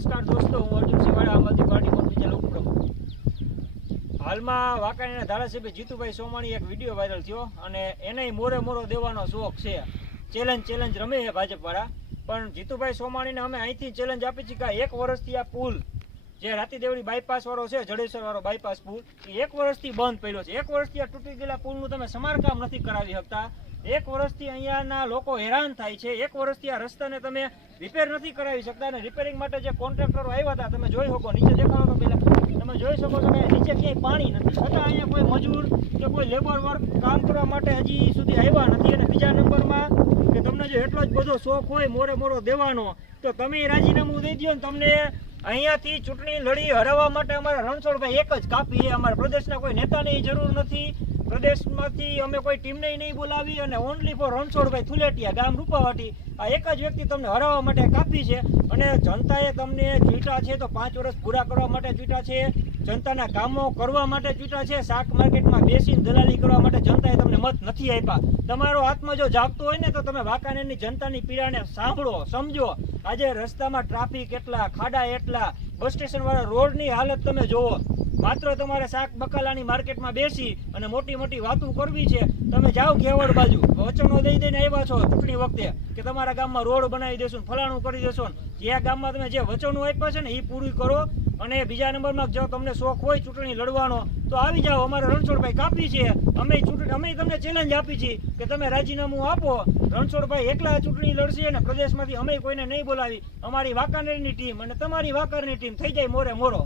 નમસ્કાર દોસ્તો, હું અર્જુન સિવાડા, આમ આદમી પાર્ટી મોરબી ઉપપ્રમુખ. હાલમાં વાંકાનેરના ધારાસભ્ય જીતુભાઈ સોમાણી એક વિડીયો વાયરલ થયો અને એને મોરે દેવાનો શોખ છે. ચેલેન્જ રમે છે ભાજપવાળા. પણ જીતુભાઈ સોમાણીને અમે અહીંથી ચેલેન્જ આપી છે કે 1 વર્ષથી આ પુલ જે રાતીદેવડી બાયપાસ વાળો છે, જડેશ્વર વાળો બાયપાસ પુલ, એ 1 વર્ષથી બંધ પડ્યો છે. 1 વર્ષથી આ તૂટી ગયેલા પુલનું તમે સમારકામ નથી કરાવી શકતા. 1 વર્ષથી અહીંયાના લોકો હેરાન થાય છે. 1 વર્ષથી આ રસ્તાને તમે રિપેર નથી કરાવી શકતા. અને રિપેરિંગ માટે જે કોન્ટ્રાક્ટરો આવ્યા હતા, તમે જોઈ શકો, નીચે દેખાડો પહેલા તમે જોઈ શકો છો કે નીચે ક્યાંય પાણી નથી. છતાં અહીંયા કોઈ મજૂર કે કોઈ લેબર વર્ક કામ કરવા માટે હજી સુધી આવ્યા નથી. અને બીજા નંબરમાં કે તમને જો એટલો જ બધો શોખ હોય મોરો દેવાનો, તો તમે રાજીનામું દઈ દો ને. તમને અહીંયાથી ચૂંટણી લડી હરાવવા માટે અમારા રણછોડભાઈ એક જ કાપી છે. અમારા પ્રદેશના કોઈ નેતાની જરૂર નથી. પ્રદેશમાંથી અમે કોઈ ટીમને નહીં બોલાવી. અને ઓનલી ફોર રણછોડભાઈ થુલેટિયા, ગામ રૂપાવાટી, આ એક જ વ્યક્તિ તમને હરાવવા માટે કાપી છે. અને જનતાએ તમને ચૂંટ્યા છે તો 5 વર્ષ પૂરા કરવા માટે ચૂંટ્યા છે. જનતાના કામો કરવા માટે ચૂંટ્યા છે. શાક માર્કેટમાં બેસીને દલાલી કરવા માટે જનતાએ તમને મત નથી આપ્યા. તમારો આત્મા જો જાગતો હોય ને, તો તમે વાંકાનેરની જનતાની પીડાને સાંભળો, સમજો. આજે રસ્તામાં ટ્રાફિક એટલા, ખાડા એટલા, બસ સ્ટેશન વાળા રોડની હાલત તમે જોવો. માત્ર તમારે શાક બકાલાની માર્કેટમાં બેસી અને મોટી વાતો કરવી છે. તમે જાઓ ઘેવડ બાજુ, વચનો દઈને આવ્યા છો ચૂંટણી વખતે કે તમારા ગામમાં રોડ બનાવી દેશું, ફલાણું કરી દેશો. જે ગામમાં તમે જે વચનો આપ્યા છે ને એ પૂરી કરો. અને બીજા નંબરમાં જો તમને શોખ હોય ચૂંટણી લડવાનો, તો આવી જાઓ. અમારે રણછોડભાઈ કાપી છે. અમે તમને ચેલેન્જ આપી છે કે તમે રાજીનામું આપો. રણછોડભાઈ એકલા ચૂંટણી લડશે અને પ્રદેશમાંથી અમે કોઈને નહીં બોલાવી. અમારી વાંકાનેરની ટીમ અને તમારી વાંકાનેરની ટીમ થઈ જાય મોરે મોરો.